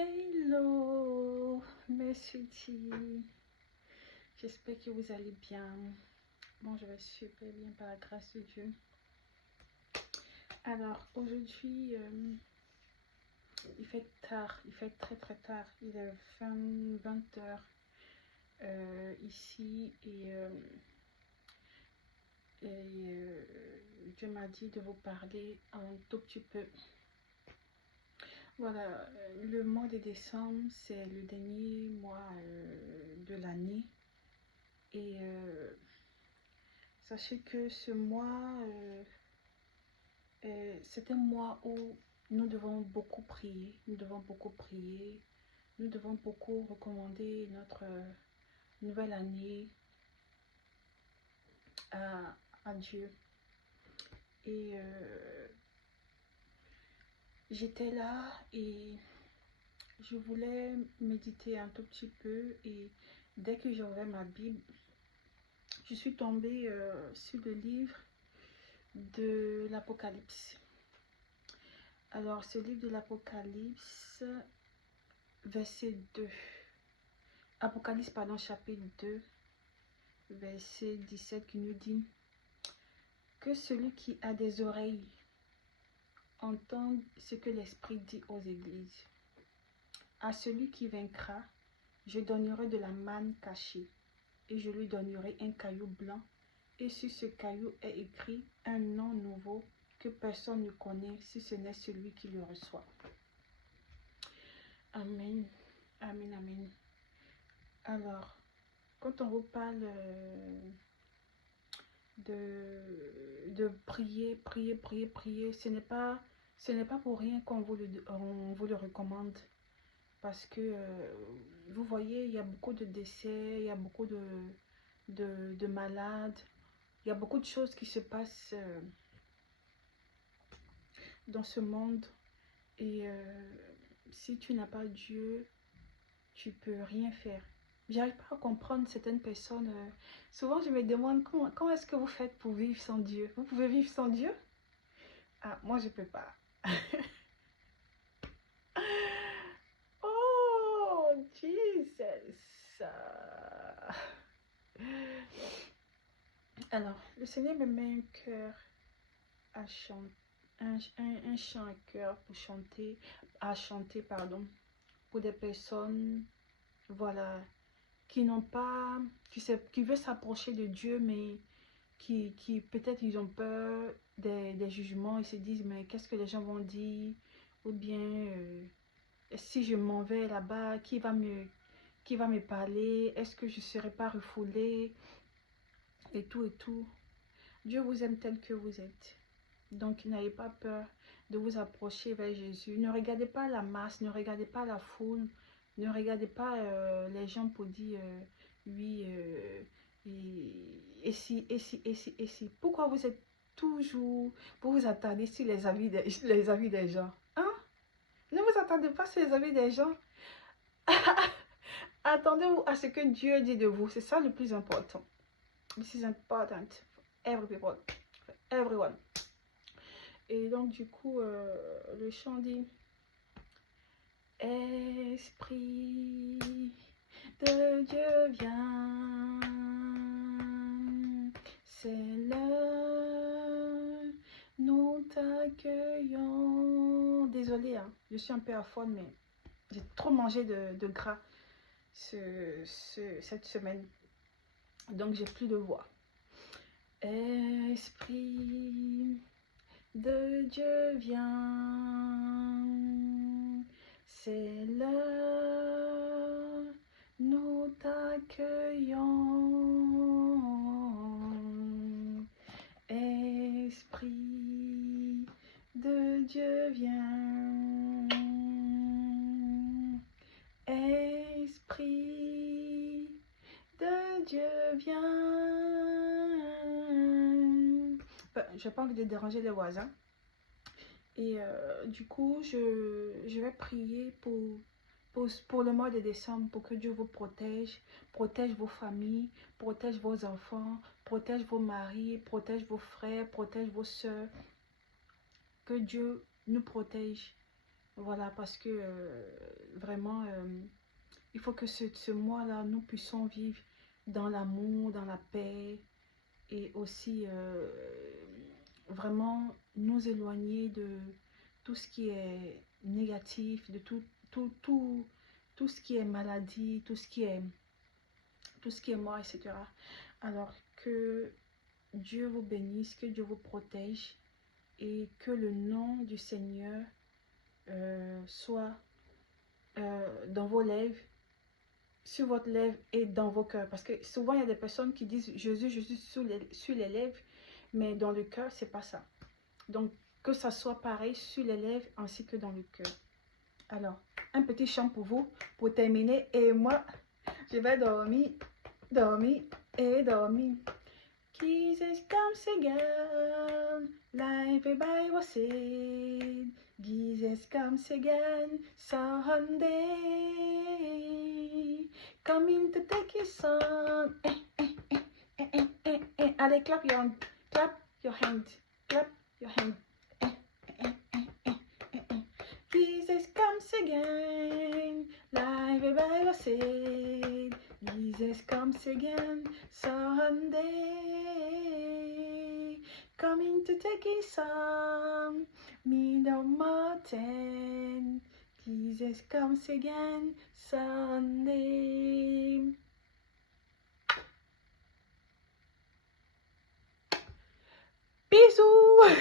Hello, mes sweeties. J'espère que vous allez bien. Bon, je vais super bien par la grâce de Dieu. Alors, aujourd'hui, il fait tard, il fait très très tard. Il est 20 heures ici Dieu m'a dit de vous parler un tout petit peu. Voilà, le mois de décembre, c'est le dernier mois de l'année. Et sachez que ce mois, c'est un mois où nous devons beaucoup prier. Nous devons beaucoup prier. Nous devons beaucoup recommander notre nouvelle année à Dieu. Et j'étais là et je voulais méditer un tout petit peu. Et dès que j'ouvrais ma Bible, je suis tombée sur le livre de l'Apocalypse. Alors, ce livre de l'Apocalypse, verset 2. Apocalypse, pardon, chapitre 2, verset 17, qui nous dit que celui qui a des oreilles entende ce que l'Esprit dit aux églises. À celui qui vaincra, je donnerai de la manne cachée, et je lui donnerai un caillou blanc, et sur ce caillou est écrit un nom nouveau que personne ne connaît si ce n'est celui qui le reçoit. Amen, amen, amen. Alors, quand on vous parle de prier, ce n'est pas pour rien qu'on vous le recommande. Parce que, vous voyez, il y a beaucoup de décès, il y a beaucoup de malades, il y a beaucoup de choses qui se passent dans ce monde. Et si tu n'as pas Dieu, tu peux rien faire. J'arrive pas à comprendre certaines personnes. Souvent, je me demande comment est-ce que vous faites pour vivre sans Dieu. Vous pouvez vivre sans Dieu? Ah, moi, je peux pas. Oh, Jesus. Alors, le Seigneur me met un cœur à chanter, un chant à cœur pour chanter, pardon, pour des personnes, voilà, qui n'ont pas, qui veulent s'approcher de Dieu, mais qui peut-être ils ont peur des jugements. Ils se disent, mais qu'est-ce que les gens vont dire? Ou bien, si je m'en vais là-bas, qui va me parler? Est-ce que je ne serai pas refoulée? Et tout et tout. Dieu vous aime tel que vous êtes. Donc, n'ayez pas peur de vous approcher vers Jésus. Ne regardez pas la masse, ne regardez pas la foule, ne regardez pas les gens pour dire oui, et si. Pourquoi vous êtes toujours, pour vous attarder sur les avis des gens? Hein? Ne vous attendez pas sur les avis des gens. Attendez-vous à ce que Dieu dit de vous. C'est ça le plus important. This is important for every people, for everyone. Et donc, du coup, le chant dit: Esprit de Dieu viens, c'est l'heure, nous t'accueillons. Désolée, hein, je suis un peu à faune, mais j'ai trop mangé de gras cette semaine. Donc, j'ai plus de voix. Esprit de Dieu viens, c'est l'heure, nous t'accueillons. Esprit de Dieu viens, Esprit de Dieu viens. Je n'ai pas envie de déranger les voisins. Et du coup, je vais prier pour le mois de décembre, pour que Dieu vous protège vos familles, protège vos enfants, protège vos maris, protège vos frères, protège vos soeurs. Que Dieu nous protège. Voilà, parce que vraiment, il faut que ce mois-là, nous puissions vivre dans l'amour, dans la paix et aussi vraiment nous éloigner de tout ce qui est négatif, de tout ce qui est maladie, tout ce qui est mort, etc. Alors que Dieu vous bénisse, que Dieu vous protège et que le nom du Seigneur soit dans vos lèvres, sur votre lèvre et dans vos cœurs. Parce que souvent, il y a des personnes qui disent Jésus, Jésus sur les lèvres, mais dans le cœur, c'est pas ça. Donc, que ça soit pareil sur les lèvres ainsi que dans le cœur. Alors, un petit chant pour vous, pour terminer. Et moi, je vais dormir, dormir et dormir. Jesus comes again, like the Bible said. Jesus comes again, Sunday. Coming to take his son. Allez, clap your hand, clap your hand, clap your hand. Jesus comes again, like the Bible said. Jesus comes again, Sunday. Coming to take his son, middle mountain. Jesus comes again, Sunday. Bisous.